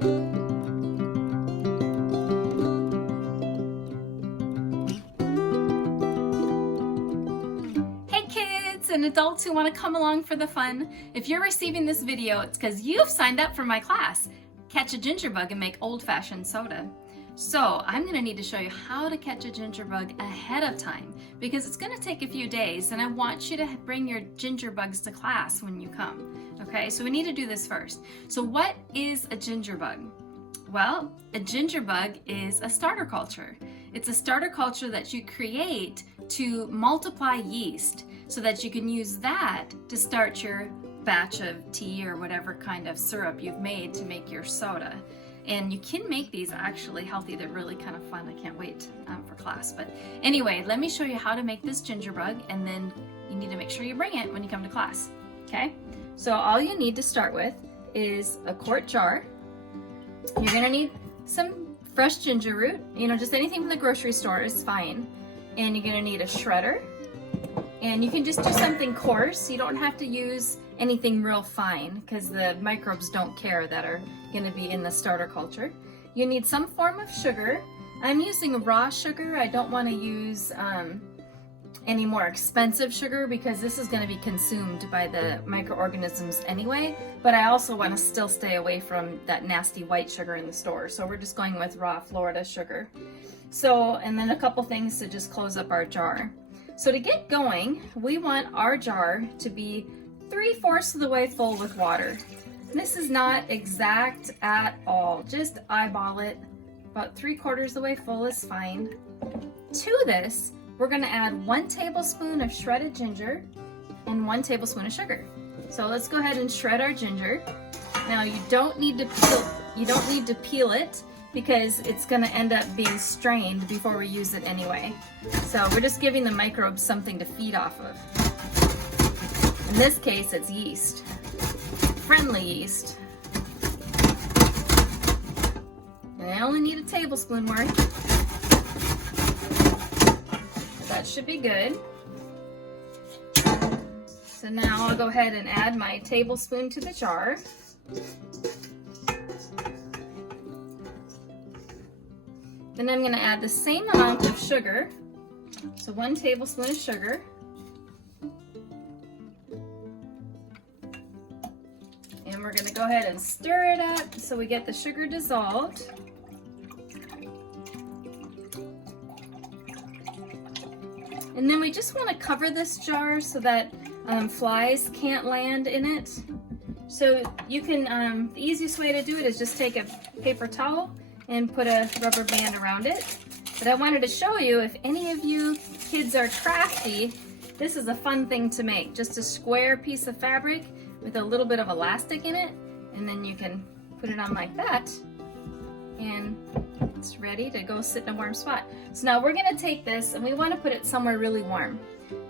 Hey kids and adults who want to come along for the fun. If you're receiving this video, it's because you've signed up for my class, Catch a Ginger Bug and Make Old-Fashioned Soda. So I'm going to need to show you how to catch a ginger bug ahead of time because it's going to take a few days and I want you to bring your ginger bugs to class when you come. Okay, so we need to do this first. So what is a ginger bug? Well, a ginger bug is a starter culture. It's a starter culture that you create to multiply yeast so that you can use that to start your batch of tea or whatever kind of syrup you've made to make your soda. And you can make these actually healthy. They're really kind of fun. I can't wait for class. But anyway, let me show you how to make this ginger bug and then you need to make sure you bring it when you come to class. Okay? So all you need to start with is a quart jar. You're gonna need some fresh ginger root. Just anything from the grocery store is fine. And you're gonna need a shredder. And you can just do something coarse. You don't have to use anything real fine because the microbes don't care that are going to be in the starter culture. You need some form of sugar. I'm using raw sugar. I don't want to use any more expensive sugar because this is going to be consumed by the microorganisms anyway, but I also want to still stay away from that nasty white sugar in the store. So we're just going with raw Florida sugar. So, and then a couple things to just close up our jar. So to get going, we want our jar to be 3/4 of the way full with water. This is not exact at all, just eyeball it. About 3/4 of the way full is fine. To this, we're gonna add 1 tablespoon of shredded ginger and 1 tablespoon of sugar. So let's go ahead and shred our ginger. Now you don't need to peel it because it's gonna end up being strained before we use it anyway. So we're just giving the microbes something to feed off of. In this case, it's yeast, friendly yeast. And I only need a tablespoon worth. That should be good. So now I'll go ahead and add my tablespoon to the jar. Then I'm going to add the same amount of sugar. So 1 tablespoon of sugar. And we're going to go ahead and stir it up so we get the sugar dissolved. And then we just want to cover this jar so that flies can't land in it. So you can, the easiest way to do it is just take a paper towel and put a rubber band around it. But I wanted to show you, if any of you kids are crafty, this is a fun thing to make. Just a square piece of fabric with a little bit of elastic in it, and then you can put it on like that, and it's ready to go sit in a warm spot. So now we're gonna take this and we wanna put it somewhere really warm.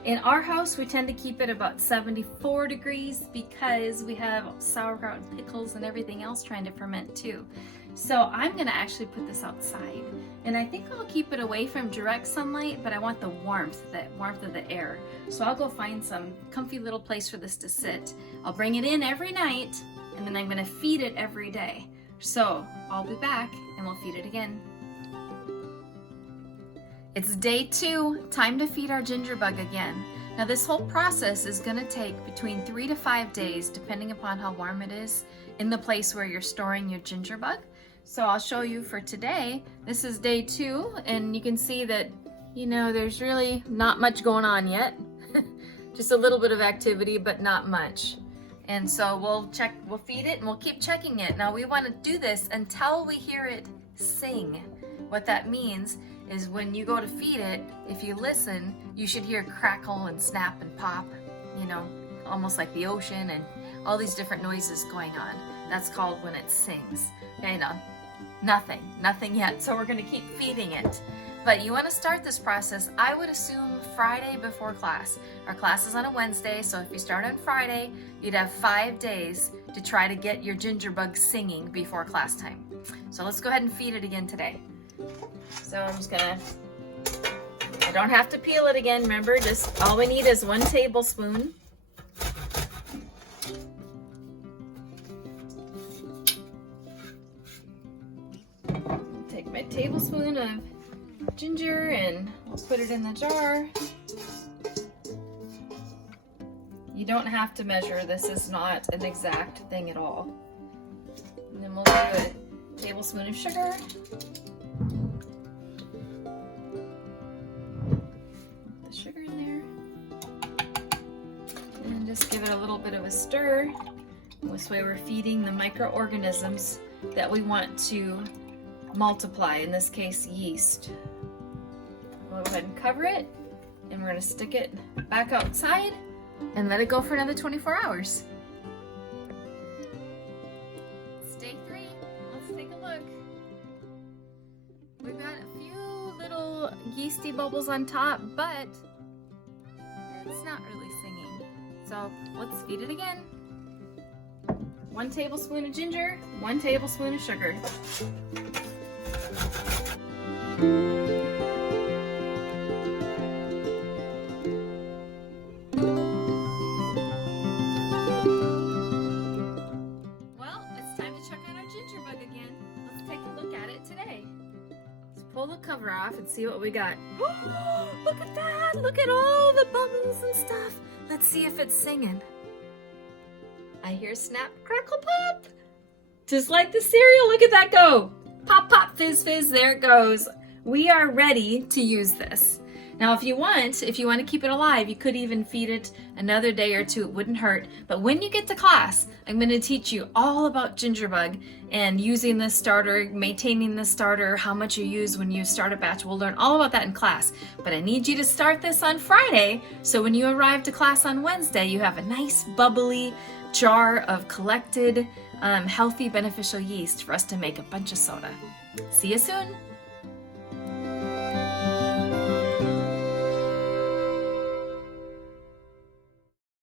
In our house, we tend to keep it about 74 degrees because we have sauerkraut and pickles and everything else trying to ferment too. So I'm gonna actually put this outside, and I think I'll keep it away from direct sunlight, but I want the warmth of the air. So I'll go find some comfy little place for this to sit. I'll bring it in every night, and then I'm gonna feed it every day. So I'll be back and we'll feed it again. It's day 2, time to feed our ginger bug again. Now this whole process is gonna take between 3 to 5 days, depending upon how warm it is in the place where you're storing your ginger bug. So I'll show you for today. This is day 2, and you can see that, there's really not much going on yet. Just a little bit of activity, but not much. And so we'll feed it and we'll keep checking it. Now we want to do this until we hear it sing. What that means is when you go to feed it, if you listen, you should hear crackle and snap and pop, almost like the ocean and all these different noises going on. That's called when it sings. Okay, now, nothing yet. So we're gonna keep feeding it. But you wanna start this process, I would assume Friday before class. Our class is on a Wednesday, so if you start on Friday, you'd have 5 days to try to get your ginger bug singing before class time. So let's go ahead and feed it again today. So I don't have to peel it again, remember, just all we need is 1 tablespoon. tablespoon of ginger and we'll put it in the jar. You don't have to measure. This is not an exact thing at all. And then we'll do a tablespoon of sugar. Put the sugar in there. And just give it a little bit of a stir. This way we're feeding the microorganisms that we want to multiply, in this case yeast. We'll go ahead and cover it, and we're going to stick it back outside and let it go for another 24 hours. It's day 3. Let's take a look. We've got a few little yeasty bubbles on top, but it's not really singing. So let's feed it again. 1 tablespoon of ginger, 1 tablespoon of sugar. Well, it's time to check on our ginger bug again. Let's take a look at it today. Let's pull the cover off and see what we got. Oh, look at that! Look at all the bubbles and stuff. Let's see if it's singing. I hear snap, crackle, pop. Just like the cereal, look at that go. Pop, pop, fizz, fizz, there it goes. We are ready to use this. Now if you want to keep it alive, you could even feed it another day or 2. It wouldn't hurt. But when you get to class, I'm going to teach you all about gingerbug and using this starter, maintaining the starter, how much you use when you start a batch. We'll learn all about that in class. But I need you to start this on Friday, so when you arrive to class on Wednesday, you have a nice bubbly jar of collected, healthy, beneficial yeast for us to make a bunch of soda. See you soon.